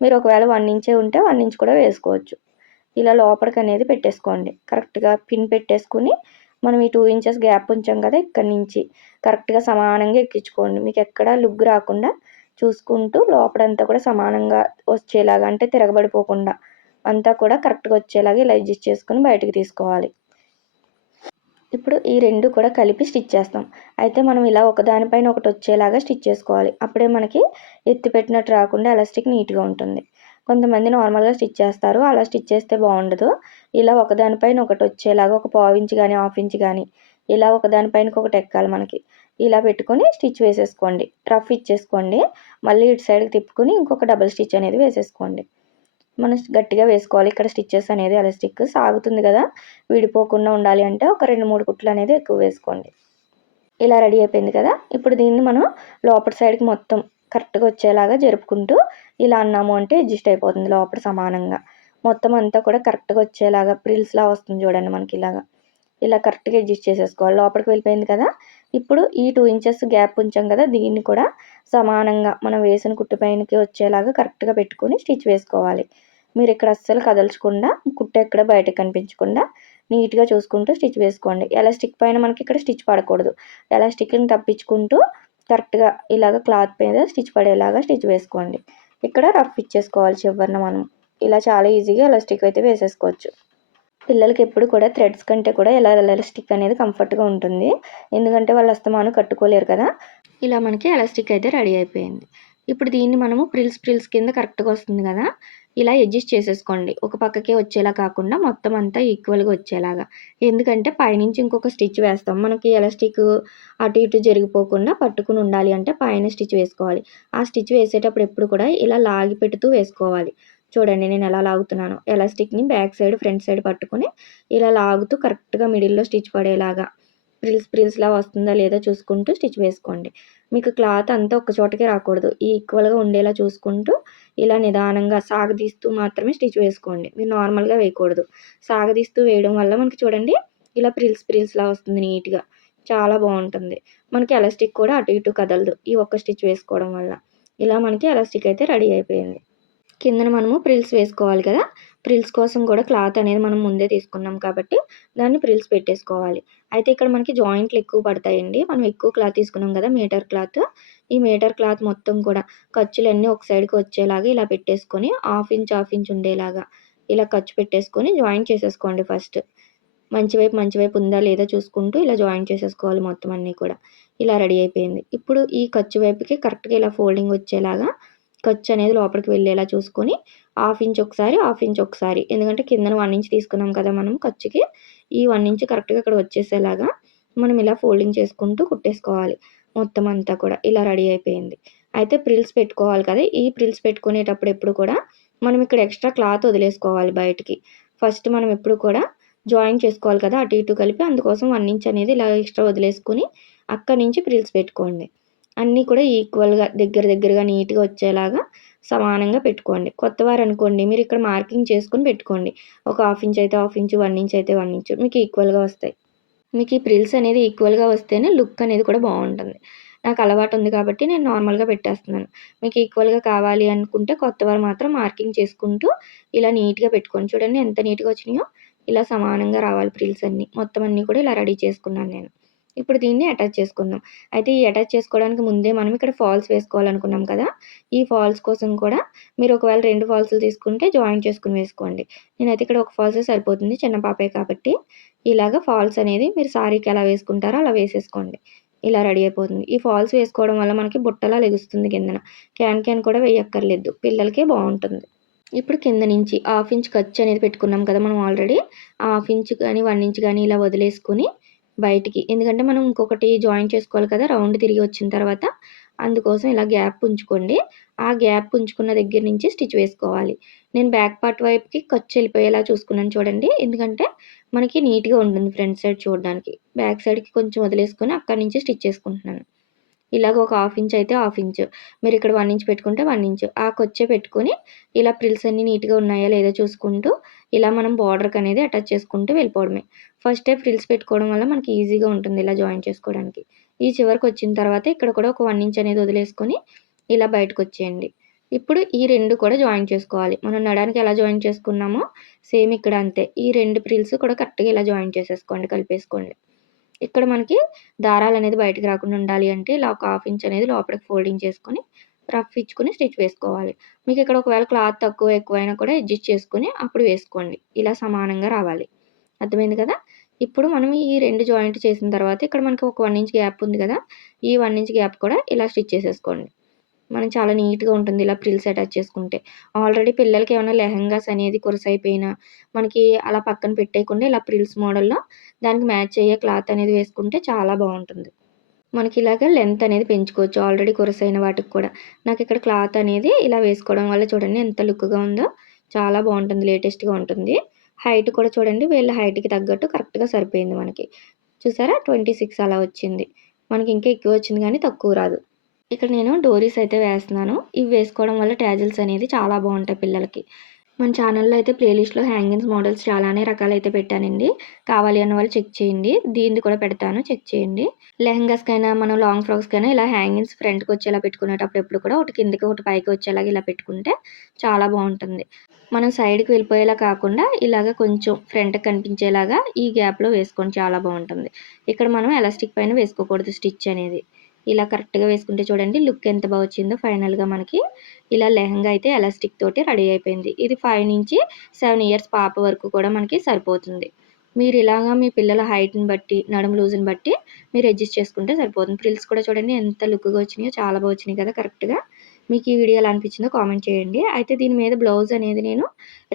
మీరు ఒకవేళ వన్ ఇంచే ఉంటే వన్ ఇంచ్ కూడా వేసుకోవచ్చు. ఇలా లోపలికి అనేది పెట్టేసుకోండి. కరెక్ట్గా పిన్ పెట్టేసుకుని మనం ఈ టూ ఇంచెస్ గ్యాప్ ఉంచాం కదా ఇక్కడ నుంచి. కరెక్ట్గా సమానంగా ఎక్కించుకోండి. మీకు ఎక్కడ లుగ్ రాకుండా చూసుకుంటూ లోపలంతా కూడా సమానంగా వచ్చేలాగా అంటే తిరగబడిపోకుండా అంతా కూడా కరెక్ట్గా వచ్చేలాగా ఇలా అడ్జస్ట్ చేసుకుని బయటకు తీసుకోవాలి. ఇప్పుడు ఈ రెండు కూడా కలిపి స్టిచ్ చేస్తాం. అయితే మనం ఇలా ఒకదానిపైన ఒకటి వచ్చేలాగా స్టిచ్ చేసుకోవాలి. అప్పుడే మనకి ఎత్తి పెట్టినట్టు రాకుండా ఎలాస్టిక్ నీట్గా ఉంటుంది. కొంతమంది నార్మల్గా స్టిచ్ చేస్తారు. అలా స్టిచ్ చేస్తే బాగుండదు. ఇలా ఒకదానిపైన ఒకటి వచ్చేలాగా ఒక పావు ఇంచ్ కానీ హాఫ్ ఇంచ్ కానీ ఇలా ఒకదానిపైన ఒకటి ఎక్కాలి మనకి. ఇలా పెట్టుకొని స్టిచ్ వేసేసుకోండి. రఫ్ ఇచ్చేసుకోండి. మళ్ళీ ఇటు సైడ్కి తిప్పుకొని ఇంకొక డబుల్ స్టిచ్ అనేది వేసేసుకోండి. మనం గట్టిగా వేసుకోవాలి. ఇక్కడ స్టిచ్చెస్ అనేది ఎలాస్టిక్ సాగుతుంది కదా. విడిపోకుండా ఉండాలి అంటే ఒక రెండు మూడు కుట్లు అనేది ఎక్కువ వేసుకోండి. ఇలా రెడీ అయిపోయింది కదా. ఇప్పుడు దీన్ని మనం లోపల సైడ్కి మొత్తం కరెక్ట్గా వచ్చేలాగా జరుపుకుంటూ ఇలా అన్నాము అంటే అడ్జస్ట్ అయిపోతుంది లోపల సమానంగా. మొత్తం అంతా కూడా కరెక్ట్గా వచ్చేలాగా ప్రిల్స్లా వస్తుంది చూడండి మనకి ఇలాగా. ఇలా కరెక్ట్గా అడ్జస్ట్ చేసేసుకోవాలి. లోపలికి వెళ్ళిపోయింది కదా. ఇప్పుడు ఈ టూ ఇంచెస్ గ్యాప్ ఉంచాం కదా. దీన్ని కూడా సమానంగా మనం వేసిన కుట్టు పైనకి వచ్చేలాగా కరెక్ట్గా పెట్టుకొని స్టిచ్ వేసుకోవాలి. మీరు ఇక్కడ అస్సలు కదల్చకుండా కుట్ట ఎక్కడ బయటకు కనిపించకుండా నీట్గా చూసుకుంటూ స్టిచ్ వేసుకోండి. ఎలాస్టిక్ పైన మనకి ఇక్కడ స్టిచ్ పడకూడదు. ఎలాస్టిక్ని తప్పించుకుంటూ కరెక్ట్గా ఇలాగ క్లాత్ మీద స్టిచ్ పడేలాగా స్టిచ్ వేసుకోండి. ఇక్కడ రఫ్ ఇచ్చేసుకోవాలి చివరిన మనం. ఇలా చాలా ఈజీగా ఎలాస్టిక్ అయితే వేసేసుకోవచ్చు. పిల్లలకి ఎప్పుడు కూడా థ్రెడ్స్ కంటే కూడా ఇలా ఎలాస్టిక్ అనేది కంఫర్ట్గా ఉంటుంది. ఎందుకంటే వాళ్ళు అస్తమానం కట్టుకోలేరు కదా. ఇలా మనకి ఎలాస్టిక్ అయితే రెడీ అయిపోయింది. ఇప్పుడు దీన్ని మనము ప్రిల్స్ ప్రిల్స్ కింద కరెక్ట్గా వస్తుంది కదా. ఇలా అడ్జస్ట్ చేసేసుకోండి. ఒక పక్కకే వచ్చేలా కాకుండా మొత్తం అంతా ఈక్వల్గా వచ్చేలాగా. ఎందుకంటే పైనుంచి ఇంకొక స్టిచ్ వేస్తాం. మనకి ఎలాస్టిక్ అటు ఇటు జరిగిపోకుండా పట్టుకుని ఉండాలి అంటే పైన స్టిచ్ వేసుకోవాలి. ఆ స్టిచ్ వేసేటప్పుడు ఎప్పుడు కూడా ఇలా లాగి పెడుతూ వేసుకోవాలి. చూడండి నేను ఎలా లాగుతున్నాను. ఎలాస్టిక్ని బ్యాక్ సైడ్ ఫ్రంట్ సైడ్ పట్టుకొని ఇలా లాగుతూ కరెక్ట్గా మిడిల్లో స్టిచ్ పడేలాగా. ప్రిల్స్ ప్రిల్స్లా వస్తుందా లేదా చూసుకుంటూ స్టిచ్ వేసుకోండి. మీకు క్లాత్ అంతా ఒక చోటకే రాకూడదు. ఈక్వల్గా ఉండేలా చూసుకుంటూ ఇలా నిదానంగా సాగదీస్తూ మాత్రమే స్టిచ్ వేసుకోండి. మీరు నార్మల్గా వేయకూడదు. సాగదీస్తూ వేయడం వల్ల మనకి చూడండి ఇలా ప్రిల్స్ ప్రిల్స్లా వస్తుంది నీట్గా చాలా బాగుంటుంది. మనకి ఎలాస్టిక్ కూడా అటు ఇటు కదలదు ఈ ఒక్క స్టిచ్ వేసుకోవడం వల్ల. ఇలా మనకి ఎలాస్టిక్ అయితే రెడీ అయిపోయింది. కిందన మనము ప్రిల్స్ వేసుకోవాలి కదా. ప్రిల్స్ కోసం కూడా క్లాత్ అనేది మనం ముందే తీసుకున్నాం కాబట్టి దాన్ని ప్రిల్స్ పెట్టేసుకోవాలి. అయితే ఇక్కడ మనకి జాయింట్లు ఎక్కువ పడతాయండి. మనం ఎక్కువ క్లాత్ తీసుకున్నాం కదా మీటర్ క్లాత్. ఈ మీటర్ క్లాత్ మొత్తం కూడా ఖర్చులన్నీ ఒక సైడ్కి వచ్చేలాగా ఇలా పెట్టేసుకొని హాఫ్ ఇంచ్ హాఫ్ ఇంచ్ ఉండేలాగా ఇలా ఖర్చు పెట్టేసుకొని జాయింట్ చేసేసుకోండి ఫస్ట్. మంచి వైపు మంచి వైపు ఉందా లేదా చూసుకుంటూ ఇలా జాయింట్ చేసేసుకోవాలి మొత్తం అన్నీ కూడా. ఇలా రెడీ అయిపోయింది. ఇప్పుడు ఈ ఖర్చు వైపుకి కరెక్ట్గా ఇలా ఫోల్డింగ్ వచ్చేలాగా ఖర్చు అనేది లోపలికి వెళ్ళేలా చూసుకొని హాఫ్ ఇంచ్ ఒకసారి హాఫ్ ఇంచ్ ఒకసారి. ఎందుకంటే కిందన వన్ ఇంచ్ తీసుకున్నాం కదా మనం ఖర్చుకి. ఈ వన్ ఇంచ్ కరెక్ట్గా ఇక్కడ వచ్చేసేలాగా మనం ఇలా ఫోల్డింగ్ చేసుకుంటూ కుట్టేసుకోవాలి మొత్తం అంతా కూడా. ఇలా రెడీ అయిపోయింది. అయితే ప్రిల్స్ పెట్టుకోవాలి కదా. ఈ ప్రిల్స్ పెట్టుకునేటప్పుడు ఎప్పుడు కూడా మనం ఇక్కడ ఎక్స్ట్రా క్లాత్ వదిలేసుకోవాలి బయటికి. ఫస్ట్ మనం ఎప్పుడు కూడా జాయిన్ చేసుకోవాలి కదా. అటు ఇటు కలిపి అందుకోసం వన్ ఇంచ్ అనేది ఇలా ఎక్స్ట్రా వదిలేసుకొని అక్కడి నుంచి ప్రిల్స్ పెట్టుకోండి. అన్నీ కూడా ఈక్వల్గా దగ్గర దగ్గరగా నీట్గా వచ్చేలాగా సమానంగా పెట్టుకోండి. కొత్తవారు అనుకోండి మీరు ఇక్కడ మార్కింగ్ చేసుకొని పెట్టుకోండి. ఒక హాఫ్ ఇంచ్ అయితే హాఫ్ ఇంచు వన్ ఇంచ్ అయితే వన్ ఇంచు మీకు ఈక్వల్గా వస్తాయి. మీకు ఈ ప్రిల్స్ అనేది ఈక్వల్గా వస్తేనే లుక్ అనేది కూడా బాగుంటుంది. నాకు అలవాటు ఉంది కాబట్టి నేను నార్మల్గా పెట్టేస్తున్నాను. మీకు ఈక్వల్గా కావాలి అనుకుంటే కొత్త వారు మాత్రం మార్కింగ్ చేసుకుంటూ ఇలా నీట్గా పెట్టుకోండి. చూడండి ఎంత నీట్గా వచ్చినాయో ఇలా సమానంగా రావాలి ప్రిల్స్ అన్నీ. మొత్తం అన్నీ కూడా ఇలా రెడీ చేసుకున్నాను నేను. ఇప్పుడు దీన్ని అటాచ్ చేసుకుందాం. అయితే ఈ అటాచ్ చేసుకోవడానికి ముందే మనం ఇక్కడ ఫాల్స్ వేసుకోవాలనుకున్నాం కదా ఈ ఫాల్స్ కోసం కూడా మీరు ఒకవేళ రెండు ఫాల్స్లు తీసుకుంటే జాయిన్ చేసుకుని వేసుకోండి. నేనైతే ఇక్కడ ఒక ఫాల్స్ సరిపోతుంది చిన్న పాపే కాబట్టి. ఇలాగ ఫాల్స్ అనేది మీరు సారీకి ఎలా వేసుకుంటారో అలా వేసేసుకోండి. ఇలా రెడీ అయిపోతుంది. ఈ ఫాల్స్ వేసుకోవడం వల్ల మనకి బుట్టలా లెగుస్తుంది కిందన. క్యాన్ క్యాన్ కూడా వేయక్కర్లేదు. పిల్లలకే బాగుంటుంది. ఇప్పుడు కింద నుంచి హాఫ్ ఇంచ్ ఖర్చు అనేది పెట్టుకున్నాం కదా మనం ఆల్రెడీ హాఫ్ ఇంచ్ కానీ వన్ ఇంచ్ కానీ ఇలా వదిలేసుకొని బయటికి. ఎందుకంటే మనం ఇంకొకటి జాయిన్ చేసుకోవాలి కదా రౌండ్ తిరిగి వచ్చిన తర్వాత అందుకోసం ఇలా గ్యాప్ ఉంచుకోండి. ఆ గ్యాప్ ఉంచుకున్న దగ్గర నుంచి స్టిచ్ వేసుకోవాలి. నేను బ్యాక్ పార్ట్ వైపుకి ఖర్చు వెళ్ళిపోయేలా చూసుకున్నాను చూడండి. ఎందుకంటే మనకి నీట్గా ఉంటుంది ఫ్రంట్ సైడ్ చూడడానికి. బ్యాక్ సైడ్కి కొంచెం వదిలేసుకొని అక్కడి నుంచి స్టిచ్ చేసుకుంటున్నాను. ఇలాగ ఒక హాఫ్ ఇంచ్ అయితే హాఫ్ ఇంచ్ మీరు ఇక్కడ వన్ ఇంచ్ పెట్టుకుంటే వన్ ఇంచ్ ఆ కొచ్చే పెట్టుకొని ఇలా ప్రిల్స్ అన్నీ నీట్గా ఉన్నాయా లేదా చూసుకుంటూ ఇలా మనం బార్డర్కి అనేది అటాచ్ చేసుకుంటూ వెళ్ళిపోవడమే. ఫస్ట్ డే ఫ్రిల్స్ పెట్టుకోవడం వల్ల మనకి ఈజీగా ఉంటుంది ఇలా జాయిన్ చేసుకోవడానికి. ఈ చివరికి వచ్చిన తర్వాత ఇక్కడ కూడా ఒక వన్ ఇంచ్ అనేది వదిలేసుకొని ఇలా బయటకు వచ్చేయండి. ఇప్పుడు ఈ రెండు కూడా జాయిన్ చేసుకోవాలి. మనం నడానికి ఎలా జాయిన్ చేసుకున్నామో సేమ్ ఇక్కడ అంతే. ఈ రెండు ప్రిల్స్ కూడా కరెక్ట్గా ఇలా జాయిన్ చేసేసుకోండి కలిపేసుకోండి. ఇక్కడ మనకి దారాలు అనేది బయటకు రాకుండా ఉండాలి అంటే ఇలా ఒక హాఫ్ ఇంచ్ అనేది లోపలికి ఫోల్డింగ్ చేసుకొని రఫ్ ఇచ్చుకుని స్టిచ్ వేసుకోవాలి. మీకు ఇక్కడ ఒకవేళ క్లాత్ తక్కువ ఎక్కువైనా కూడా అడ్జస్ట్ చేసుకుని అప్పుడు వేసుకోండి. ఇలా సమానంగా రావాలి. అర్థమైంది కదా? ఇప్పుడు మనం ఈ రెండు జాయింట్ చేసిన తర్వాత ఇక్కడ మనకి ఒక వన్ ఇంచ్ గ్యాప్ ఉంది కదా? ఈ వన్ ఇంచ్ గ్యాప్ కూడా ఇలా స్టిచ్ చేసేసుకోండి. మనం చాలా నీట్గా ఉంటుంది ఇలా ప్రిల్స్ అటాచ్ చేసుకుంటే. ఆల్రెడీ పిల్లలకి ఏమైనా లెహంగాస్ అనేది కొరసైపోయినా మనకి అలా పక్కన పెట్టేయకుండా ఇలా ప్రిల్స్ మోడల్లో దానికి మ్యాచ్ అయ్యే క్లాత్ అనేది వేసుకుంటే చాలా బాగుంటుంది. మనకి ఇలాగ లెంత్ అనేది పెంచుకోవచ్చు. ఆల్రెడీ కురసైన వాటికి కూడా. నాకు ఇక్కడ క్లాత్ అనేది ఇలా వేసుకోవడం వల్ల చూడండి ఎంత లుక్గా ఉందో చాలా బాగుంటుంది లేటెస్ట్గా ఉంటుంది. హైట్ కూడా చూడండి వీళ్ళ హైట్కి తగ్గట్టు కరెక్ట్గా సరిపోయింది మనకి. చూసారా? ట్వంటీ సిక్స్ అలా వచ్చింది. మనకి ఇంకా ఎక్కువ వచ్చింది కానీ తక్కువ రాదు. ఇక్కడ నేను డోరీస్ అయితే వేస్తున్నాను. ఇవి వేసుకోవడం వల్ల ట్యాజిల్స్ అనేది చాలా బాగుంటాయి పిల్లలకి. మన ఛానల్లో అయితే ప్లేలిస్ట్లో హ్యాంగింగ్స్ మోడల్స్ చాలానే రకాలు అయితే పెట్టానండి. కావాలి అన్న వాళ్ళు చెక్ చేయండి. దీన్ని కూడా పెడతాను. చెక్ చేయండి. లెహంగాస్కైనా మనం లాంగ్ ఫ్రాక్స్కైనా ఇలా హ్యాంగింగ్స్ ఫ్రంట్కి వచ్చేలా పెట్టుకునేటప్పుడు ఎప్పుడు కూడా ఒకటి కిందకి ఒకటి పైకి వచ్చేలాగా ఇలా పెట్టుకుంటే చాలా బాగుంటుంది. మనం సైడ్కి వెళ్ళిపోయేలా కాకుండా ఇలాగ కొంచెం ఫ్రంట్కి కనిపించేలాగా ఈ గ్యాప్లో వేసుకొని చాలా బాగుంటుంది. ఇక్కడ మనం ఎలాస్టిక్ పైన వేసుకోకూడదు స్టిచ్ అనేది. ఇలా కరెక్ట్గా వేసుకుంటే చూడండి లుక్ ఎంత బాగా వచ్చిందో ఫైనల్గా మనకి ఇలా లెహంగా అయితే ఎలాస్టిక్ తోటి రెడీ అయిపోయింది. ఇది ఫైవ్ నుంచి సెవెన్ ఇయర్స్ పాప వరకు కూడా మనకి సరిపోతుంది. మీరు ఇలాగా మీ పిల్లల హైట్ని బట్టి నడుము లూజ్ని బట్టి మీరు అడ్జస్ట్ చేసుకుంటే సరిపోతుంది. ఫ్రిల్స్ కూడా చూడండి ఎంత లుక్గా వచ్చినాయో చాలా బాగా వచ్చినాయి కదా కరెక్ట్గా. మీకు ఈ వీడియో ఎలా అనిపించిందో కామెంట్ చేయండి. అయితే దీని మీద బ్లౌజ్ అనేది నేను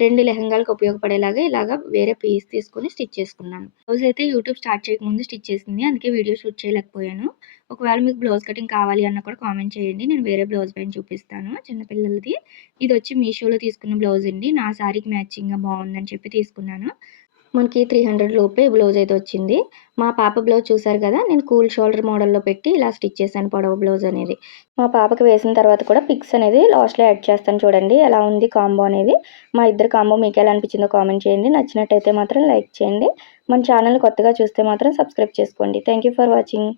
రెండు లెహంగాలకు ఉపయోగపడేలాగా ఇలాగా వేరే పీస్ తీసుకొని స్టిచ్ చేసుకున్నాను. బ్లౌజ్ అయితే యూట్యూబ్ స్టార్ట్ చేయకముందు స్టిచ్ చేసింది. అందుకే వీడియో షూట్ చేయలేకపోయాను. ఒకవేళ మీకు బ్లౌజ్ కటింగ్ కావాలి అన్న కూడా కామెంట్ చేయండి. నేను వేరే బ్లౌజ్ పైన చూపిస్తాను. చిన్నపిల్లలది ఇది వచ్చి మీషోలో తీసుకున్న బ్లౌజ్ అండి. నా శారీకి మ్యాచింగ్గా బాగుందని చెప్పి తీసుకున్నాను. మనకి త్రీ హండ్రెడ్ లోపే బ్లౌజ్ అయితే వచ్చింది. మా పాప బ్లౌజ్ చూసారు కదా నేను కూల్ షోల్డర్ మోడల్లో పెట్టి ఇలా స్టిచ్ చేశాను పొడవు బ్లౌజ్ అనేది. మా పాపకి వేసిన తర్వాత కూడా పిక్స్ అనేది లాస్ట్లో యాడ్ చేస్తాను చూడండి ఎలా ఉంది కాంబో అనేది. మా ఇద్దరు కాంబో మీకు ఎలా అనిపించిందో కామెంట్ చేయండి. నచ్చినట్టయితే మాత్రం లైక్ చేయండి. మన ఛానల్ కొత్తగా చూస్తే మాత్రం సబ్స్క్రైబ్ చేసుకోండి. Thank for watching